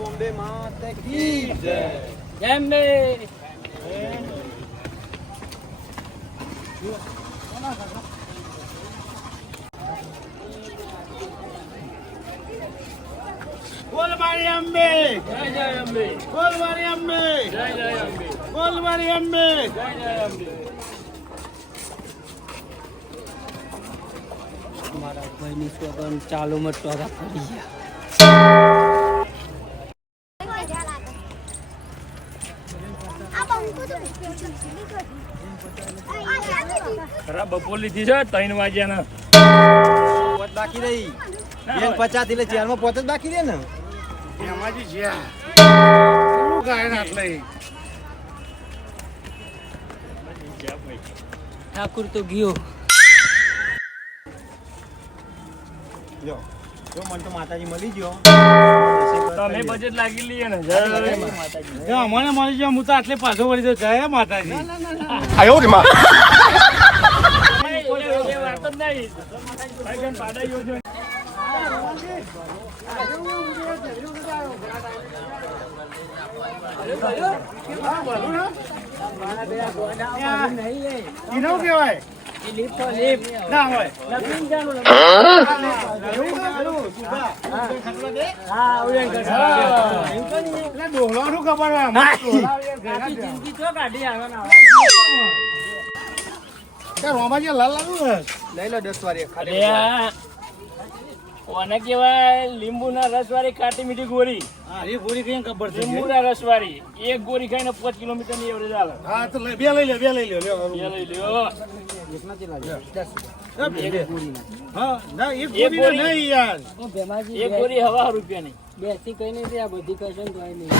બોમ્બે માતા કી જય. જમ્બે બોલ મારી અંબે, જય જય અંબે, બોલ મારી અંબે, જય જય અંબે, બોલ મારી અંબે. જય જય અંબે. મારા ભાઈની સોગન ચાલુ માં ટોરા પડી ગયા. ખરા બપોર લીધી છે 3 વાગ્યાના. પોત બાકી રહી. બેન 50 એટલે ચારમાં પોત જ બાકી રહે ને. એમાંથી જ્યાં કેટલું ગાય આટલે ઠાકુર તો ગયો. જો જો મને તો માતાજી મળી ગયો. તમે બજેટ લાગી લઈએ ને. જય માતાજી. જો મને મળી જાય હું તો આટલે પાછો વળી તો જય માતાજી. આયો રે માં. એ વાત જ નહીં. ભાઈગન પાડાઈઓ છે. ઈનો કહેવાય લીપ તો લીપ ના હોય લખીને જાણો ને. હા હા ઉડે એટલે ડોહલાનું ખબર હોય આખી જિંદગી તો કાઢી આવવાના. રોમાજી લાલ લાગુ ને લઈ લો 10 વારી અરે આ કોને કહેવાય લીંબુના રસવાળી ખાટી મીઠી ગોળી. હા એ ગોળી કઈ ખબર છે લીંબુના રસવાળી એક ગોળી ખાઈને 5 કિલોમીટરની એવરેજ આવે. હા તો બે લઈ લે બે લઈ લે બે લઈ લ્યો. હા ના એક એક ગોળી ગોળી. નહીં યાર એક ગોળી હવા રૂપિયાની. બેસી કઈ નહીં આ બધી કરશે ને તોય નહીં.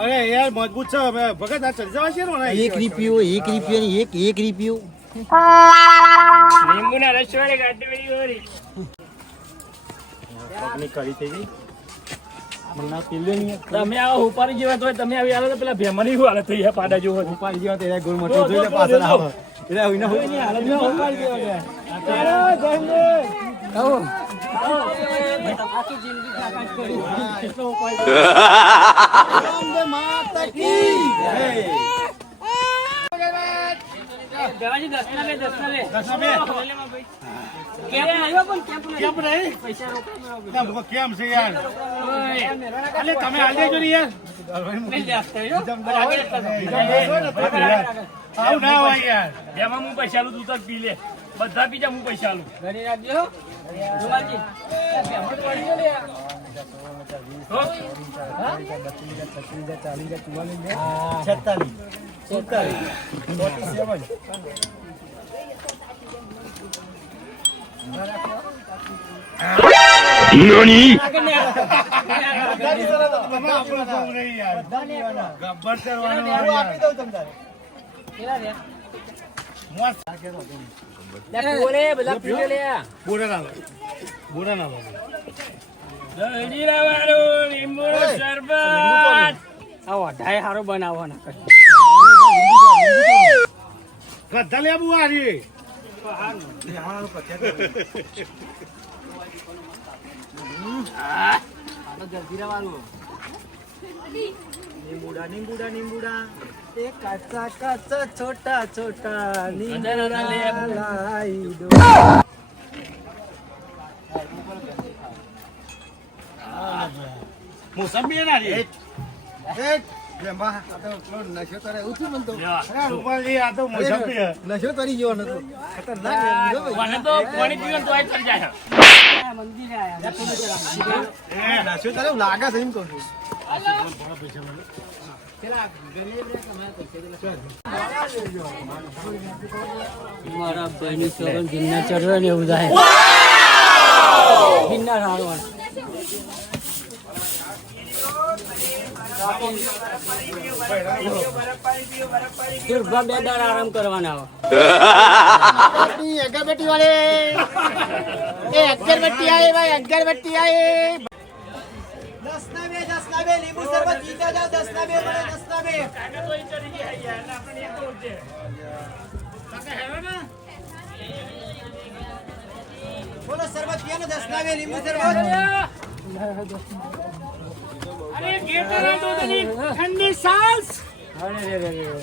અરે યાર મજબૂત છે હવે ભગત આ ચડી જવા છે ને એક રૂપિયો ની એક રૂપિયો. લીંબુના રસવાળી ખાટી મીઠી ગોળી. પગની કડી થઈ ગઈ. મને પીલે નહીં. તમે આવા ઉપાડી જેવા તો તમે આવી હાલત પેલા ભેમાની શું હાલત થઈ છે પાડા જેવો. ઉપાડી ગયો તે ગોળ મોટો જોઈ લે પાછળ આવે. એટલે હોઈને હોય ને હાલતમાં ઉપાડી જેવા આખી જિંદગી કાકાજ કરી. બોમ્બે માતા કી જય. જવાજી 10 ના લે 10 ના લે. દસના બે. ક્યારે આવ્યો પણ કેમ કેમ રહી પૈસા રોકડા ના ભૂખો કેમ છે યાર ઓય અલે તમે હાલ દેજો ને યાર નહીં જાસ્તો જો આવું ના હોય યાર જેમાં હું પૈસા આલું તું તો પી લે. બધા પીજા હું પૈસા આલું. ઘરે રાખજો જોવાજી. ભેમા તો આવી ગયો લે યાર. હો? 何 ગબ્બર કરવાનો આપી દઉં તમને. કેલા રે બધા પી લે. બોરા ના દહીં લાવવાનું, લીંબુનું શરબત. આ વઢાય હારો બનાવવાના કઈ. ગધા લેવું આરી જલ્દી વાળું નીંબુડા એ કાચા કાચા છોટા છોટા બધા લે. લાઈ દો. મોસંબી ના રે નશો કરે એવું થયું મને તો. અરે રૂપાલી આ તો મોસંબી નશો કરી ગયો નતો. ખતરનાક મને તો પાણી પીવાનું તોય થઈ જાય. મંદિરે આયા નશો કરે એવું લાગે છે એમ કહું છું. મારા ભાઈની સોગન ગિરનાર ચડ્યો ને એવું થાય. ગિરનાર હારવાનું દુર્ગા બે દાડા આરામ કરવાના આવે. અગરબત્તી વાળે એ અગરબત્તી આए ભાઈ અગરબત્તી આए. 10 ના બે લીંબુ શરબત પીતા જાઓ. 10 ના બે મળે 10 ના બે. બોલો શરબત પીવાનો 10 ના બે લીંબુ શરબત. અરે ગેટ ના દો તની ઠંડી સાસ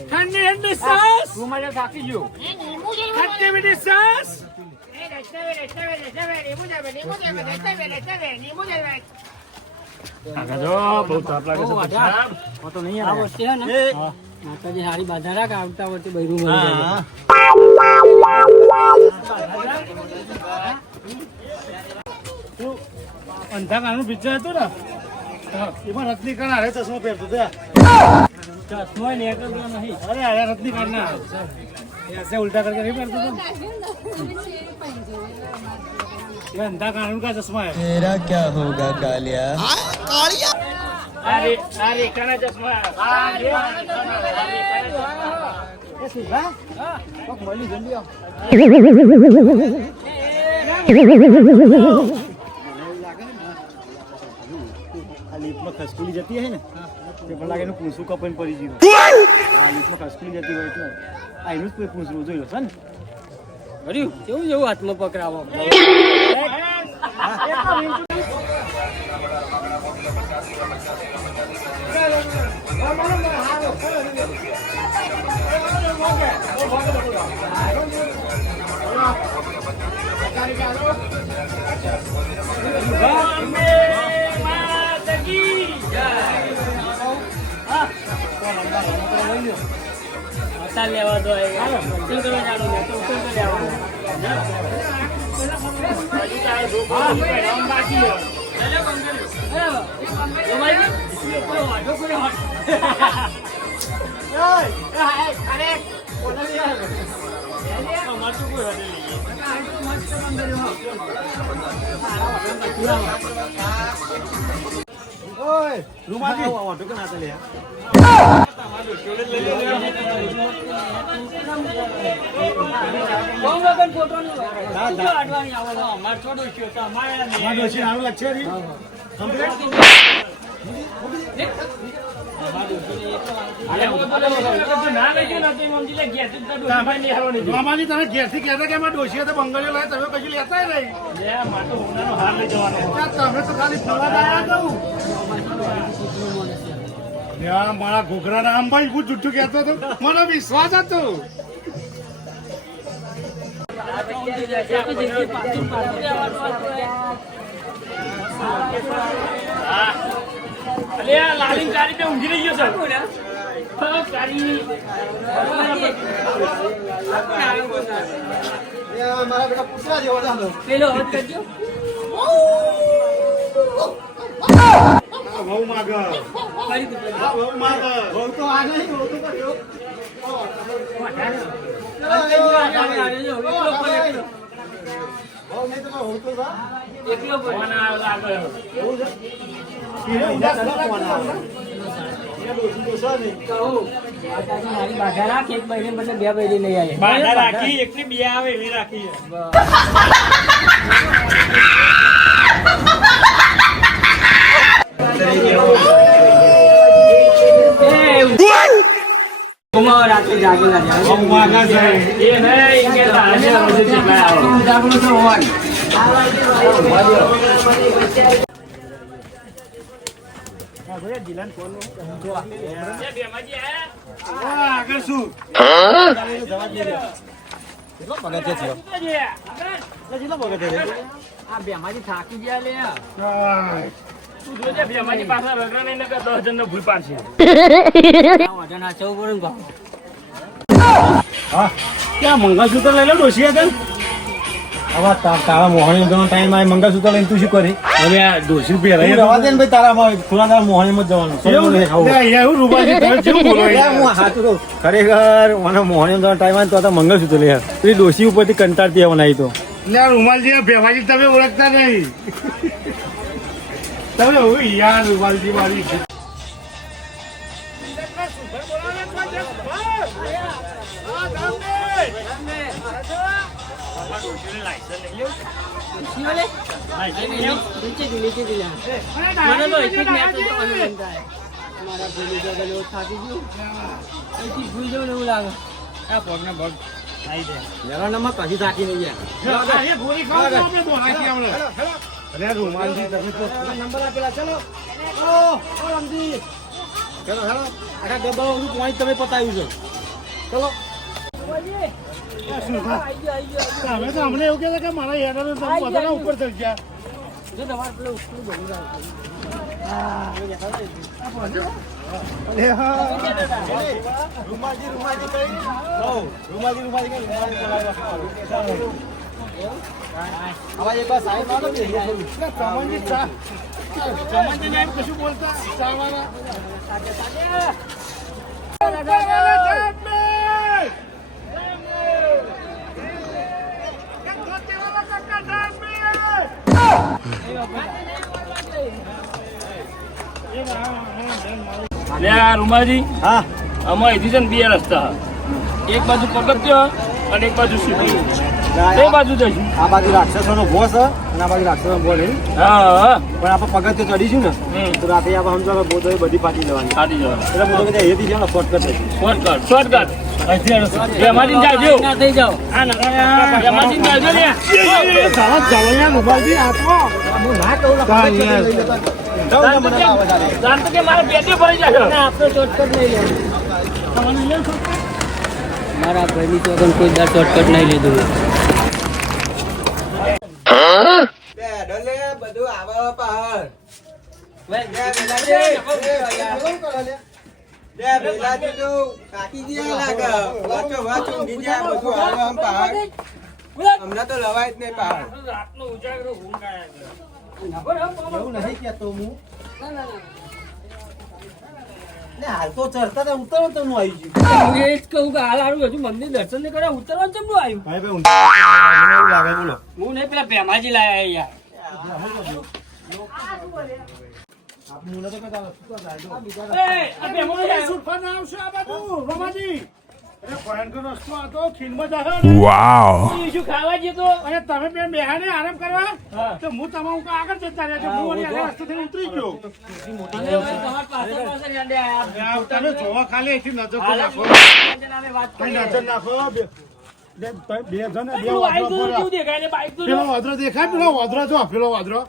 ઠંડી સાસ તું મને થાકી ગયો ખટ્ટી મીઠી સાસ આગળ જો બહુ તાપ લાગે છે તો નહીં આ વર્ષે હે ને માતાજી હારી બાધા રાખ આવતા વર્ષે બૈરું મળી જાય અંધાકાનું પિક્ચર હતું ને એમાં રત્નિકાના હારે ચશ્મા પહેરતો હતા. ચશ્મો નીકળતો નહીં અરે અરે રત્નિકાના ऐसे उल्टा करके नहीं पहनते तुम. ये अंधा कानून का चश्मा है. तेरा क्या होगा कालिया? अरे अरे काना चश्मा લીફમાં ખસકુલી જતી હે ને તે પણ લાગે પૂછું કપન પડી ગયું. લીફમાં ખસકુલી જતી હોય એટલે આ એનું જ પૂછવું જોઈ લો છે ને. કર્યું કેવું જેવું હાથમાં પકડાવો લેવા દો રૂમાજી ઓટો કે ના ચાલે મામાજી તમે ઘેરથી કહેતા કે એમાં ડોશી હતા બંગલીઓ લાવે તમે પછી લેતા નહીં. તમે તો ખાલી ફરવા કહું મારા ઘોઘરા ના અંબાઈ હું જુઠ્ઠું કહેતો હતો મને વિશ્વાસ હતો. અલે આ લાલીન ગાડી તે ઊંઘી રહી ગયો છે ગાડી મારા બેટા પૂછવા જેવો ચાલો પેલો હદ કરજો બહુ માગ બહુ માગ બહુ તો આ નહીં બહુ તો કર્યો બહુ નહીં તો બહુ તો જા એકલો ફોન આવ્યો લાગે એવું છે એને ઉદાસ ન રાખવાનો એ દોષી દોષા નહીં મારી બાધા રાખ એક બહેરી બદલે બે બહેરી લઈ આવી બાધા રાખી એકની બે આવે એવી રાખી રાત્રે જાગેલા જાય બહુ માગા છે. એ નહીં કે તારે જાગલું તો હોવાનું આગળ શું આ બેમાંથી થાકી ગયા લે તું જોજે ભેમાજી પાછા રગડા નહીં નકર 10 જણને ભૂલ પાડશે વજન હાચવવું પડે ને ભાવ ક્યાં મંગળસૂત્ર લઈ લો ડોશી હતા હવે તારા મોહણી નો ટાઈમ આવે મંગળસૂત્ર લઈને તું શું કરી હવે આ ડોશી પહેરાય રવા દે ને ભાઈ તારા થોડા તારા મોહણી માં જવાનું એવું રૂપાજી તમે શું બોલો હું હાથું કહું ખરેખર મને મોહણી નો ટાઈમ આવે તો મંગળસૂત્ર લઈ પેલી ડોશી ઉપરથી કંટાળતી આવવાની તો રૂમાલજી ભેવાજી તમે ઓળખતા નહીં તમે યાર રૂમાલજી મારી ભૂલ જવું એવું લાગે કશી થાકી નહીં અરે રૂમાલજી તમે તો નંબર આપેલા ચલો ચલો રમજી ચલો હેલો આખા ડબ્બા બધું પોઈન્ટ તમે પતાવ્યું છે ચલો અમે તો અમને એવું કહેતા કે મારા હેડર વધારે ઉપર ચડી ગયા અરે હા રૂમાલજી કઈ રૂમાલજી આવા એક વાર સાહેબ આવો ને ચમનજી ચા ચમનજી ને કશું બોલતા ચા વાળા રૂમાજી હા આમાં અહીંથી છે ને બે રસ્તા એક બાજુ પગથિયો અને એક બાજુ સીધું બે બાજુ જઈશું આ બાજુ રાક્ષસોનો બોસ અને આ બાજુ રાક્ષસોનો બોલ હા પણ આપણે પગથિયે ચડીશું ને તો રાતે આપણે સમજો બોધો બધી પાટી જવાની ખાતી જવાનું એટલે બોધો કે એથી છે ને શોર્ટકટ શોર્ટકટ એમાંથી જાજો ના થઈ જાઓ એમાંથી જાજો ને જાણતો કે મારે પેટી ભરી જાય આપણો શોર્ટકટ નહીં લેવો મારા ભાઈની ચોકન કોઈ દર શોર્ટકટ નહીં લીધું બધું આવે પહાડ હમણાં તો લવાય જ નહીં પહાડ રાતનો ઉજાગરો ઊંઘ એવું નહીં કહેતો હું હાલ તો ચડતા હતા ઉતરવા તો હું આવી ગયું હું એ જ કહું કે હાલ હારું હજુ મંદિર દર્શન નહીં કર્યા ઉતરવાનું ચમ આવ્યું ભાઈ ભાઈ એવું લાગે બોલો હું નહીં પેલા ભેમાજી લાયા યાર શું ખાવા જતો અને તમે બે બેહાને આરામ કરવા તો હું તમારું આગળ જતા રહ્યા હું આગળ રસ્તેથી ઉતરી ગયો તમારા પાછળ પાછળ યાંડે આયા તમે જોવા ખાલી અહીંથી નજર તો નાખો ભાઈ નજર નાખો બે જણ બે વાદરો દેખાય ને બાઈક પેલો વાદરો દેખાય પેલો વાદરો જો પેલો વાદરો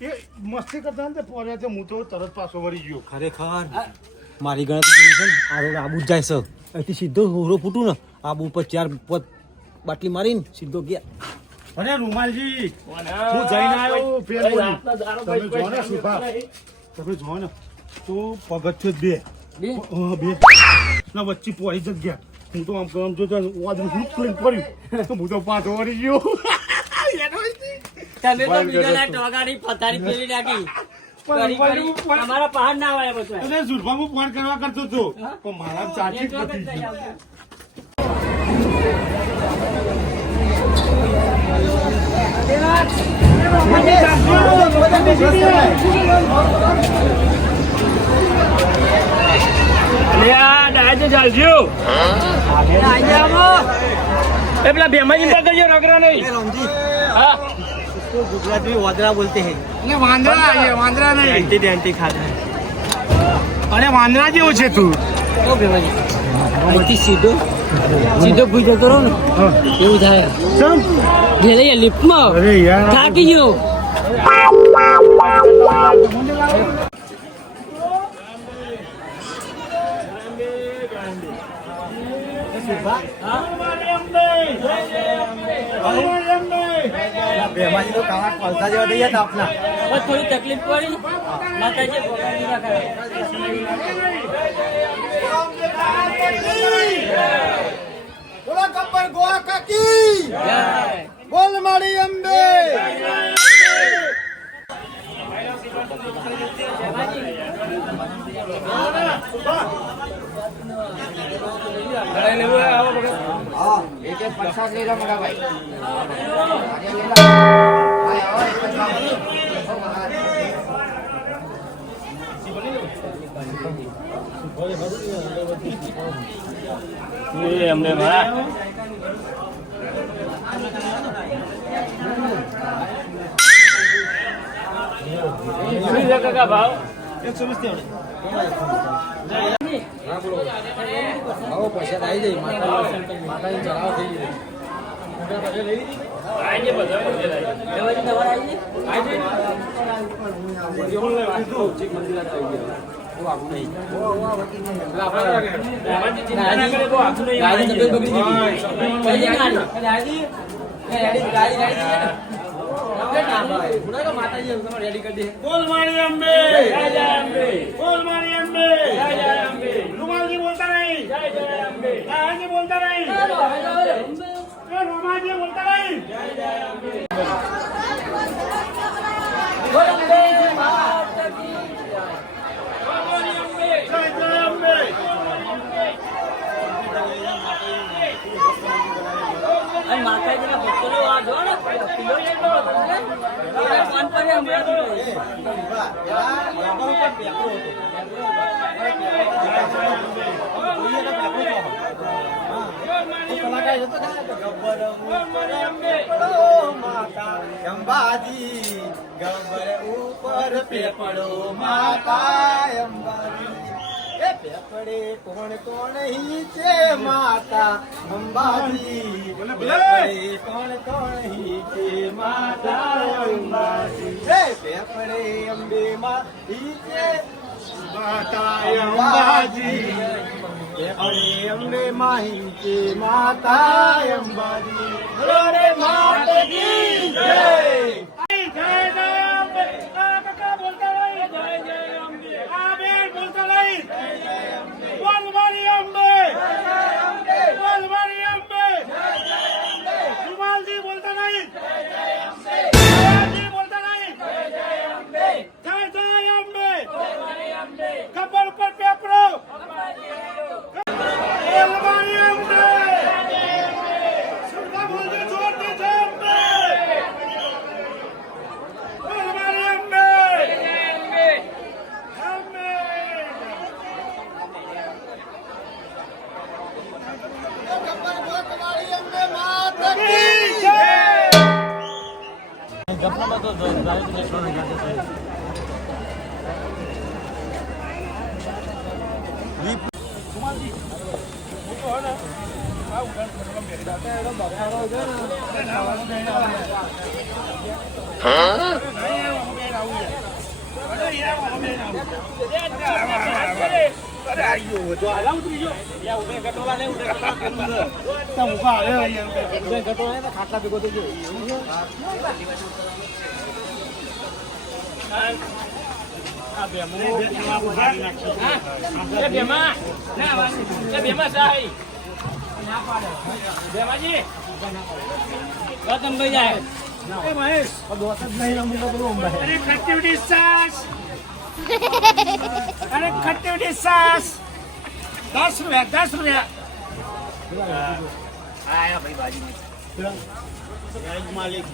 એ મસ્તી કરતા ને તે પોર્યા છે હું તો તરત પાછો વળી ગયો ખરેખર મારી ગણતરી છે ને આ રોડ આબુ જ જાય છે અહીંથી સીધો હોરો ફૂટું ને આબુ ઉપર 4 બાટલી મારીને સીધો ગયા અને રૂમાલજી હું જઈને આવ્યો ફેર બોલી તમે જો ને સુભા તમે જો ને તો પગથિયે બે ના વચ્ચે પોઈ જ ગયા હું તો આમ જો વાદળું ફૂટ કરીને પડ્યું તો હું તો પાછો વળી ગયો તમે તો બીજાના ટોગાની પથારી ફેરી નાખી તમારા પહાડ ના આવ્યા પછી એટલે ઝુરફા હું ફોન કરવા કરતો હતો પણ મારા ચાર્જિંગ પતી ગયું એ પેલા ભેમાજી પકડજો રગડા નહીં હા ગુજરાતી વાદરા બોલતે હે એટલે વાંદરા વાંદરા નહીં ડેન્ટી ડેન્ટી ખાતા અરે વાંદરા જેવો છે તું ઓ ભેમાજી અહીંથી સીધો ભૂઈ જતો રહો ને એવું થાય ચમ ઘેરે લિફ્ટમાં અરે યાર થાકી ગયો બેમાજી તો કાળા પલસા જેવા થઈ ગયા આપના બસ થોડી તકલીફ પડી માતાજી પકડી રાખે બોલા કપર ગોવા કાકી બોલ મારી અંબે એમને મારા શું છે કાકા ભાવ 120 પૈસા આવી જાય માતાજી ચલાવ થઈ જાય આજે બધા રવાજી તમારે આવી બોલ મારી અંબે જય જય અંબે બોલ મારી અંબે જય જય અંબે રૂમાલજી બોલતા નહીં જય જય અંબે નારાયણજી બોલતા નહીં રોમાજી બોલતા નહીં જય જય અંબે અને માતાજીના ભક્તોનો આ જો ને કિલો એટલો ફોન પર અંબાજી ગબ્બર ઉપર પેપડો માતા અંબાજી એ પેપડે કોણ કોણ હી છે માતા અંબાજી પેપડે કોણ કોણ હી છે માતા અંબાજી એ પેપડે અંબે માં હી છે માતા અંબાજી પેપડે અંબે માં હી છે માતા અંબાજી બોલો રે માતાજી જય ખબર પર પેપરો ખાટલા ભેગો થઈ ગયો અરે ખટ્ટી સાસ 10 રૂપિયા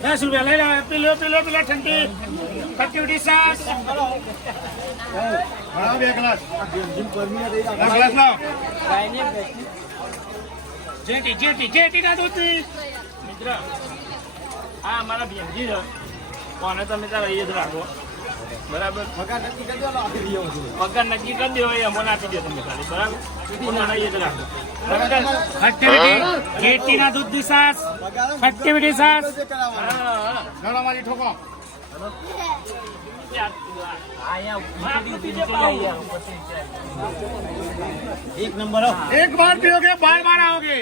₹10 લઈ લો પેલો ઠંડી ખટ્ટી સાસ બે ગ્લાસ લાવ જેટી ના દૂધ મિત્ર આ અમારા બેનજી છે કોને તમે તારા એ જ રાખો બરાબર પગાર નક્કી કરી દો એ અમને આપી દો તમે ખાલી બરાબર મને એ જ રાખો જેટી ના દૂધ ની સાસ ખટ્ટી સાસ હા ઘણો ઠોકો એક નંબર एक बार पियोगे बार बार आओगे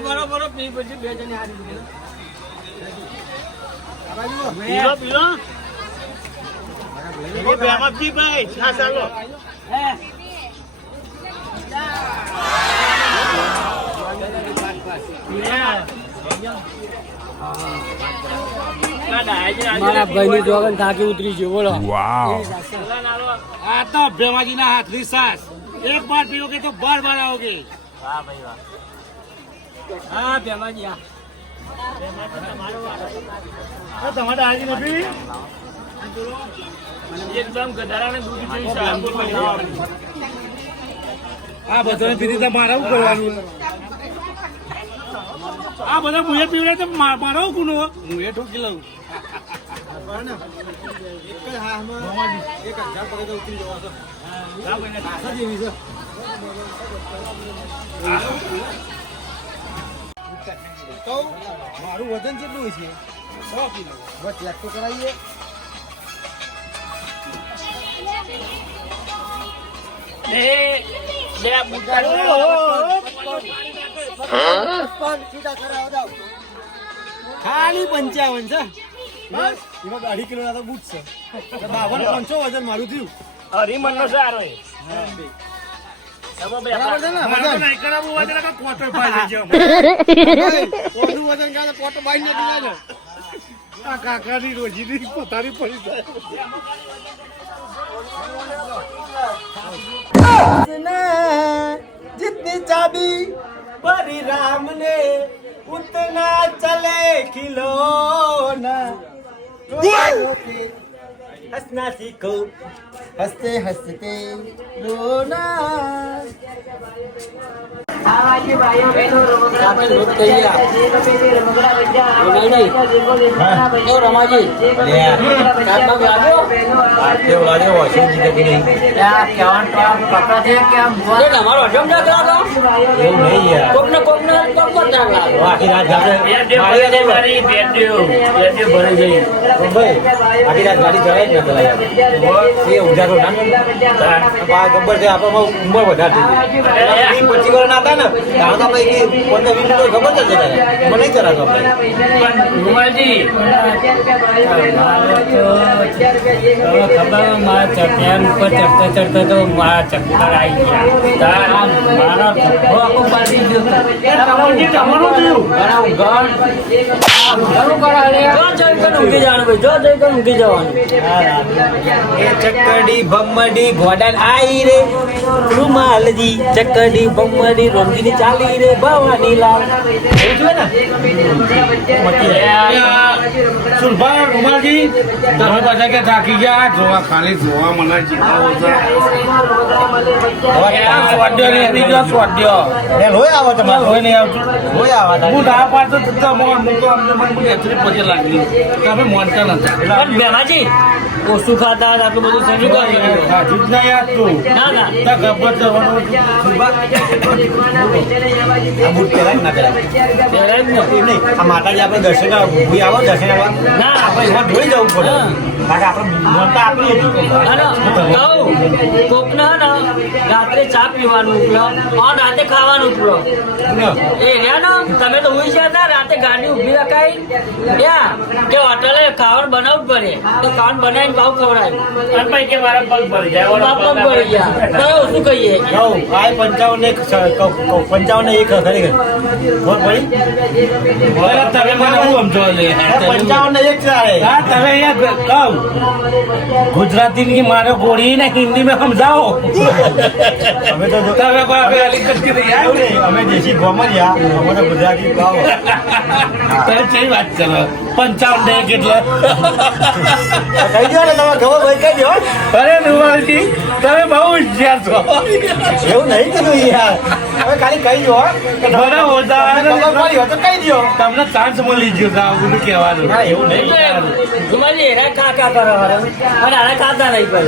બરોબર પી પછી બે જણી હારી પીલો બેમકજી ભાઈ છા ચાલો મારા ભાઈની જોગન થાકી ઉતરી છે બોલો આ તો ભેમાજી ના હાથની સાસ એક બાર પીઓગે તો બાર બાર आओगे વાહ ભાઈ વાહ હા ભેમાજી હા તમારે હાજી નથી એકદમ ગધારાને દૂધ જેવી સાસ બોલવાની. આ બધાને પીધી તો મારે શું કરવાનું આ બધા મુએ પીવડે તો મારો ગુનો હું એ ઠોકી લઉં કહું મારું વજન કેટલું છે 100 કિલો બસ ચેક તો કરાવીએ બે બુટા ખાલી 55 છે બસ એમાં 2.5 કિલો ના તો બૂટ છે 52 વજન મારું થયું હરિમન નો સારો બરાબર છે ને વજન વજન કાઢે પોટો બાઈ ને દીધા આ કાકાની રોજીની પોતાની પડી જાય जितनी चाबी परी राम ने उतना चले खिलौना हंसना सीखो हंसते हंसते रोना ગબ્બર છે આપણે ઉંમર વધારે થઈ 25 વર્ષના હતા ને ત્યાં તો ભાઈ 15-20 મિનિટ ખબર જ મને નહીં ચલાતો રૂમાલજી ખબર મારા ચટિયાન ઉપર ચડતા ચડતા તો મારા ચક્કર આવી ગયા મારા આખો બાજી ગયો ચક્કડી બમ્મડી ઘોડાલ આઈ રે રૂમાલજી ચક્કડી બમ્મડી રોંગીની ચાલી રે ભવાની લાલ સુરભા કુમારજી તમે બધા કે થાકી ગયા જોવા ખાલી જોવા મને જીતાવો છે લોહી આવે તમારે કોઈ નહીં આવતું લોહી આવે હું ના પાડતો તો મને એથરી પછી લાગી તમે મોનતા નથી પણ બેમાજી ઓછું ખાતા આટલું બધું સમજુ ખાધું જ નહીં યાદ તું ના ના તો ગબ્બર જવાનું આ બૂટ પહેરાય ના પહેરાય પહેરાય જ નથી. નહીં આ માતાજી આપણે દર્શન ભૂઈ આવો દર્શન આવવા ના. આપણે એમાં જોઈ જવું પડે કારણ કે આપણે મનતા આપણી હતી કોકના રાત્રે ચા પીવાનું ઉપલો રાતે ખાવાનું ઉપલો એ રહ્યા ને તમે તો ઉઈ ગયા હતા રાતે ગાડી ઉભી રખાઈ યા કે હોટલે ખાવાનું બનાવવું પડે તો ખાવાનું બનાવીને ભાવ ખવડાય અને પછી કે મારા પગ ભરી જાય ઓલા બાપ પગ પડી ગયા તો શું કહીએ કહું આ 55 એક ખરી બોલ પડી તમે મને શું સમજો લે 55 એક ચાલે હા તમે અહીંયા કહું ગુજરાતી की मारो गोली ने हिंदी में समझाओ અમે તો જો તમે કોઈ આપણે અલી કચ્છી નહીં એવું નહીં, અમે દેશી ગોમરિયા અમે તો ગુજરાતી ગાવ તમે કઈ વાત કરો 55 દે કેટલે કહી દો ને તમે ખબર ભાઈ કહી દો અરે નુવાલજી તમે બહુ હોશિયાર છો એવું નહીં કીધું યાર હવે ખાલી કહી દો મને હોતા ખબર પડી હોય તો કહી દો તમને ચાન્સ મળી ગયો તો આ બધું કહેવાનું ના એવું નહીં તમારી એરા કાકા કરો અને આને ખાતા નહીં કરે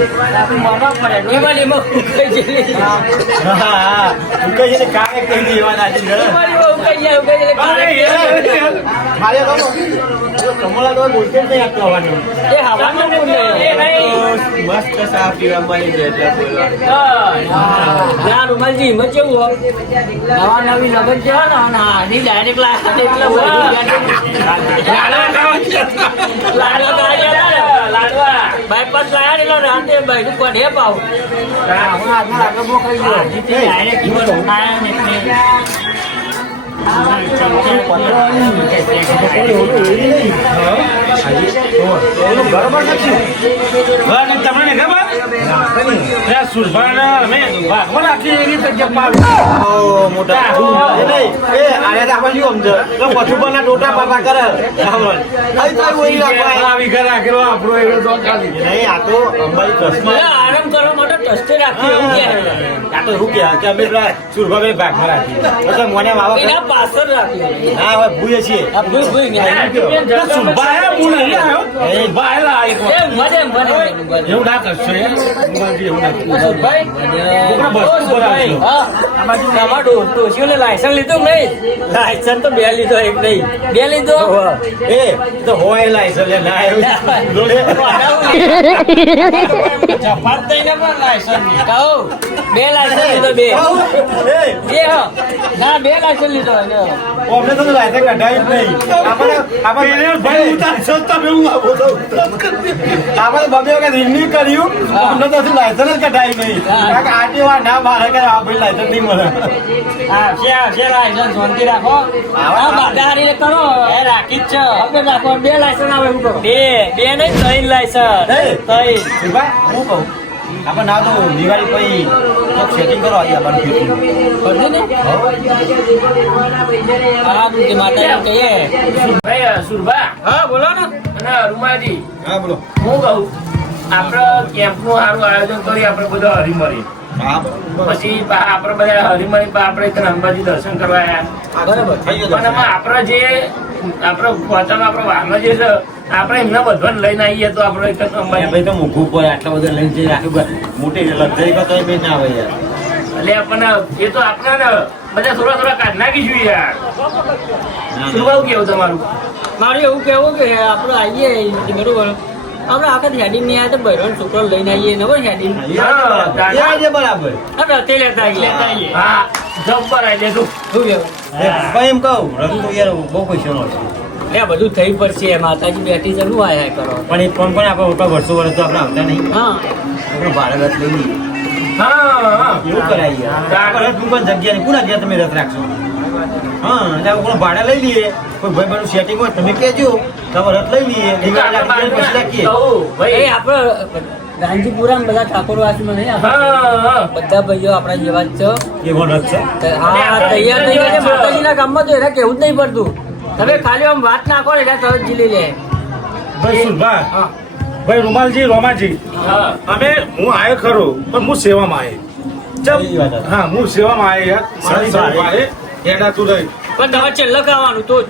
મનો પડે એમાં એમાં ઉકાઈ જઈ હા કહી દે કાકે કહી દે એવા નાજી ગયો ઉકાઈ જાય અરે યાર મારે કહો કમલા તો બોલતે જ નહીં આપતો આવવાનું એ હવામાં પૂર મસ્ત ચા પીવા મળી જાય એટલે ના રૂમાલજી એમાં કેવું હોય નવા નવી લગન છે ને આની ડાયરેક્ટ લાગે એટલે લાડવા બાયપાસ લાયા ને એટલે રાતે બહેરું પડે પાવ બરોબર નથી તમને ખબર ત્યાં સુરભાના અમે ભાગમાં રાખી એવી જગ્યા ઓ મોટા એ નહીં એ આને તો આપણે શું સમજો તો પશુપાના ટોટા પાટા કરે રાવણ આઈ તો ઓઈ રાખવા આવી ઘર રાખેલો આપણો એવો તો ખાલી નહીં આ તો અંબાઈ કસમાં આરામ કરવા માટે કષ્ટે રાખ્યું એવું કે. આ તો શું કે અમે પેલા સુરભાભાઈ ભાગમાં રાખી પછી મને આવો એના પાછળ રાખ્યું. હા હવે ભૂએ છીએ આ ભૂઈ સુરભાઈ હું નહીં આવ્યો. એ ભાઈ લાય એ મને એવું ના કરશો યાર. રૂમાલજી એવું ના કરશો. સુરભાઈ છોકરા બસ ઉપર આવશો. હા તમારું ડોશીઓને લાયસન્સ લીધું કે નહીં? લાયસન્સ તો બે લીધો એક નહીં બે લીધો. એ તો હોય લાયસન્સ લે ના આવ્યું જોડે જપાત થઈને પણ લાયસન્સ કહું બે લાયસન્સ લીધો બે એ બે હો ના બે લાયસન્સ લીધો એને. અમને તો લાયસન્સ કઢાવ્યું જ નહીં આપણે ભાઈ ઉતારશો તો તમે હું આવો તો. આપણે બબે વખત રિન્યુ કર્યું અમને તો હજુ લાયસન્સ જ કઢાવ્યું નહીં કારણ કે આટી વાર ના મારે કે આ ભાઈ લાયસન્સ નહીં મળે છે લાયસન્સ શાંતિ રાખો. હા બાધારી કરો એ રાખી જ છે આપણે રાખો બે લાયસન્સ આવે એવું કરો બે નહીં ત્રણ લાયસન્સ ત્રણ. સુરભાઈ હું કહું આપણે ના તો દિવાળી પછી સેટિંગ કરો અહીંયા બાર ને હા દુઃખી માતા કહીએ. ભાઈ સુરભા હા બોલો ને. અને રૂમાજી હા બોલો હું કહું આપણે કેમ્પનું સારું આયોજન કરી આપણે બધા હરીમરી હા પછી આપણે બધા હરીમરી આપણે ત્યાં અંબાજી દર્શન કરવા આવ્યા. બરાબર થઈ ગયો પણ એમાં આપણે જે આપણે પોતાનો આપણો વાહનો જે છે આપણે એમને બધાને લઈને આવીએ તો આપણે એક અંબાજી ભાઈ તો મોઘું પડે આટલા બધા લઈને જઈ આખું મોટી લક્ઝરી કરતો એ ના આવે યાર એટલે આપણને એ તો આપણે ને બધા થોડા થોડા કાઢ નાખીશું યાર. શું ભાવ કેવું તમારું? મારું એવું કેવું કે આપણે આવીએ બરોબર આપણે આખા હેડિંગ નહીં આવે તો બહેરો છોકરો લઈને આવીએ ને બરાબર હેડિંગ બરાબર રતે લેતા આવીએ. હા જબ્બર આવી લેશું. શું કેવું ભાઈ એમ કહું રસ્તો યાર બહુ પૈસાનો છે એટલે બધું થઈ પડશે માતાજી બેઠી છે શું આયા કરો. પણ એ પણ આપણે ઉપર વર્ષો વર્ષ તો આપણે આવતા નહીં હા આપણે ભાડે રથ લઈ લઈએ હા એવું કરાય યાર રથ પણ જગ્યા નહીં કોના ગયા તમે રથ રાખશો હા એટલે આપણે ભાડે લઈ લઈએ કોઈ ભાઈ બહેનું સેટિંગ હોય તમે કહેજો તમે રથ લઈ લઈએ દિવાળી રાખીએ, પછી રાખીએ કહું, એ ભાઈ. આપણે ગાંધીપુરા બધા ઠાકોરવાસીમાં નહીં હા, બધા ભાઈઓ આપણા જેવા જ એ પણ રથ છે છે. હા તૈયાર થઈ ગયા છે માતાજીના કામમાં તો એને કેવું જ નહીં પડતું. તમે ખાલી આમ વાત નાખો ને એટલે તરત જીલી લે. ભાઈ સુરભા ભાઈ રૂમાલજી રોમાજી હા. અમે હું આયો ખરો પણ હું સેવામાં આયે એ વાત હતી. હા હું સેવામાં આયે યાર મારી સેવામાં આયે એડા તું રહી પણ તમારે છેલ્લે ખાવાનું તો જ.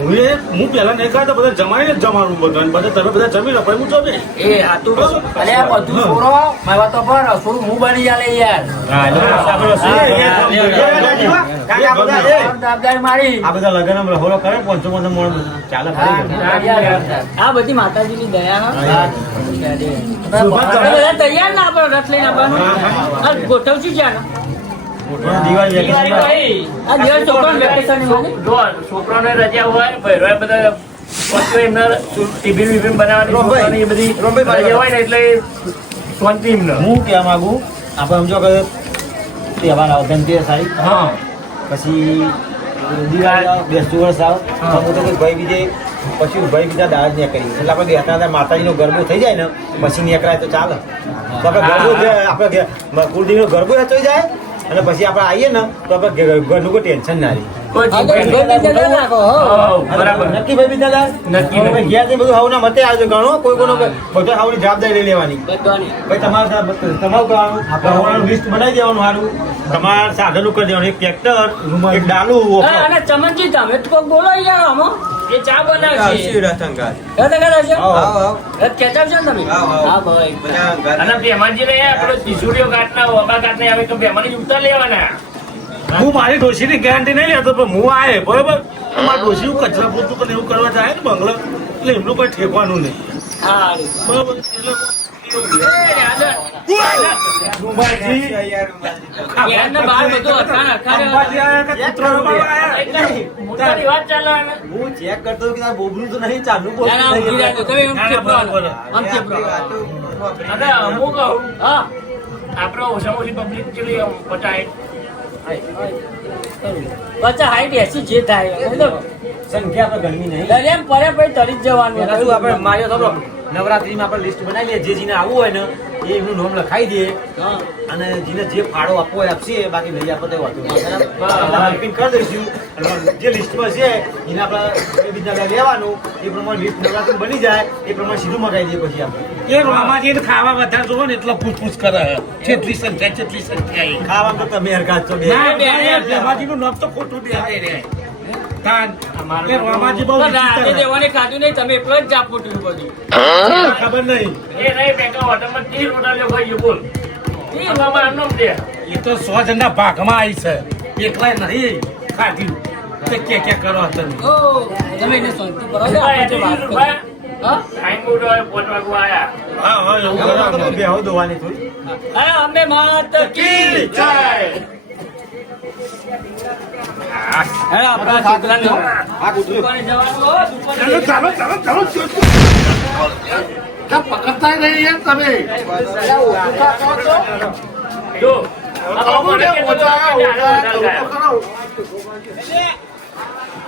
હું પહેલા નહીં ખાતો બધા જમાઈને જ જમાડું બધા બધા તમે બધા જમી લો પછી હું જમે એ હાતું અરે આ બધું છોડો મારા તો પર રસોડું હું બની જાલે યાર. હા એટલે આપણે જવાબદારી મારી. આ બધા લગ્ન હોલો કરે 500 મોણ ચાલે ખરી આ બધી માતાજીની દયા હા. આપણે બધા તૈયાર ના આપણે રથ લઈને આવવાનું આ ગોઠવશું ક્યાં દિવાળી વેકેશન આ દિવસ છોકરાને વેકેશન જો છોકરાને રજા હોય ભાઈ બધા પછી એમને ટિફિન વિફિન બનાવવાની છોકરાની એ બધી રજા હોય ને એટલે શાંતિ એમને. હું કહેવા માંગુ આપણે સમજો કે તહેવાર આવે ધનતેરસ આવી હા પછી દિવાળી આવે બેસતું વર્ષ આવે અમુક તો ભાઈ બીજે પછી ભાઈ બીજા દાળ જ કરી એટલે આપણે બેઠા હતા માતાજીનો ગરબો થઈ જાય ને પછી નીકળાય તો ચાલે તો આપણે ગરબો આપણે કુળદેવીનો ગરબો રચાઈ જાય અને પછી આપણે આવીએ ને તો આપણે ઘરનું કોઈ ટેન્શન ના રહે કોઈ ચિંતા નહીં. હા, બરાબર. નક્કી ભાઈ બીજા દાળ નક્કી. હવે ઘેર જઈને બધું હાવના મતે આવજો ગણો કોઈ કોનો બધા હાવની જવાબદારી લઈ લેવાની બધાની ભાઈ તમારું કરવાનું આપણે લિસ્ટ બનાવી દેવાનું સારું તમારે સાધનો કરી દેવાનું એક ટ્રેક્ટર એક ડાલું અને ચમનજી તમે તો કોક બોલો યાર આમાં એ ચા બનાવશે. રથ કરાવશે રથ ખેંચાવશે ને તમે હા ભાઈ અને બેમાનજી ને આપણે તીસુડીઓ કાઢના ઓબા કાઢના આવે તો બેમાની ઉતાર લેવાના. હું મારી ડોશીની ગેરંટી નહીં લેતો પણ હું આયે બરોબર મારી ડોશી હું કચરા પૂરતું પણ એવું કરવા જાય ને બંગલો એટલે એમનું કોઈ ઠેકવાનું નહીં હા બરોબર એટલે યારના બહાર બધું અઠાણ મોટાની વાત ચાલે ને. હું ચેક કરતો કે આ બોબરું તો નહીં ચાલુ આમ ચેપરો અને હું કહું હા આપણે ઓછામાં ઓછી પબ્લિક કેટલી 50 બચ્ચા હાઈટ એસી જે થાય સંખ્યા આપણે ગરમી નહીં દરિયામ પરે પછી તરી જ જવાનું શું આપણે માર્યો તો નવરાત્રીમાં આપણે લિસ્ટ બનાવી લઈએ જે જેને આવવું હોય ને એ એમનું નામ લખાઈ દઈએ હા અને જેને જે ફાળો આપવો હોય આપશે બાકી નહીં આપો તો વાતું હેલ્પિંગ કરી દઈશું અને જે લિસ્ટમાં છે એને આપણે બીજા લેવાનું એ પ્રમાણે લિસ્ટ નવરાત્રી બની જાય એ પ્રમાણે સીધું મગાવી દઈએ પછી આપણે એ રોમાજીને ખાવા વધારે જોવો ને એટલે પૂછપૂછ કરે કેટલી સંખ્યા ખાવામાં તો તમે હરકત છો બે. ના, રોમાજીનું નામ તો ખોટું દેખાય રે તાન એ રોમાજી બહુ રાતે વિચિત્ર. દેવાને ખાધું નહીં તમે એકલો જ જા ફૂટ્યું બધું ખબર નહીં એ નહીં બેંકા હોટલમાં 30 રોટલા લ્યો ભાઈ બોલ એ બાબા એમનો દે એ તો 100 જણના ભાગમાં આવી છે એકલા નહીં ખાધ્યું તે કે કરો તમે ઓ તમે એને શાંતિ કરો છો, ભાઈ, આપણે વાત એટલી કરીએ. હા? ટાઈમ બોર્ડ હોય 5 વાગવા આયા હા હા એવું એમાં તો કરો બેહો દોવાની થોડી. અરે અમે માત કી જય અરે આપણા છોકરાને આ કૂતરું. દુકાને જવાનું હો, દુકાને પકડતા નહીં યાર તમે જો આ બાબુ ને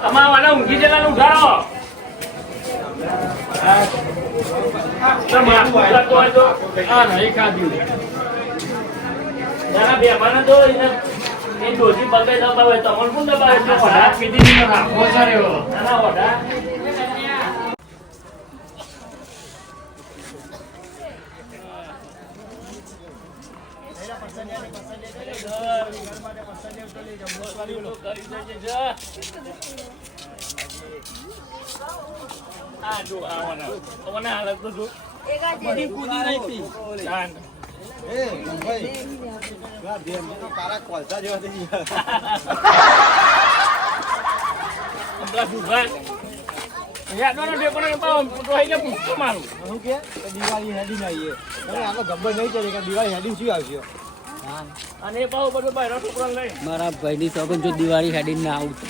તમારા વાળા ઊંઘી જવાનું ઉઘાડો તમારા ઉઘાડતો હોય તો આ નહીં ખાધું નાના બેમાને તો એને એ ડોસી બગે દબાવે તમને કોણ દબાવે છે ઓઢા કીધી રાખવો છે રે નાના ઓઢા આ જો આવવાના હાલત તો જો બધી કૂદી રહી હતી. જાન. એ ભાઈ આ બે મને કાળા કોલસા જેવા થઈ ગયા. હમણાં સુભાઈ યાદવાનો ટેકોનો પાવ તો આઈ ગયા પૂછતો મારું શું કે દિવાળી હેડી આવીએ તમે આનો ગબ્બર નહીં ચડે કે દિવાળી હેડી શું આવશે અને એ પાવ બધો બહાર છોકરા લઈ મારા ભાઈની સોગન જો દિવાળી હેડી ના આવતું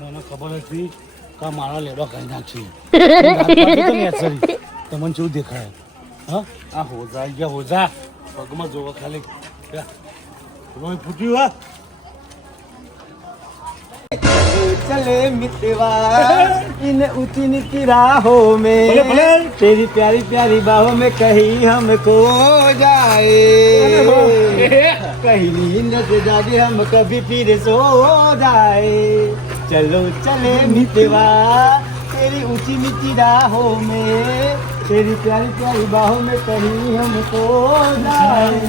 મને ખબર હતી કે મારા લેડો ખાઈ નાખી તમને શું દેખાય હા આ હોજા આવી ગયા હોજા પગમાં જોવો ખાલી ફૂટ્યું હા चले मितवा इन ऊंची नीची राहों में तेरी प्यारी प्यारी बाहों में कहीं हमको जाए कहीं नींद से जागे हम कभी फिर सो जाए चलो चले मितवा तेरी ऊंची नीची राहों में तेरी प्यारी प्यारी बाहों में कहीं हमको जाए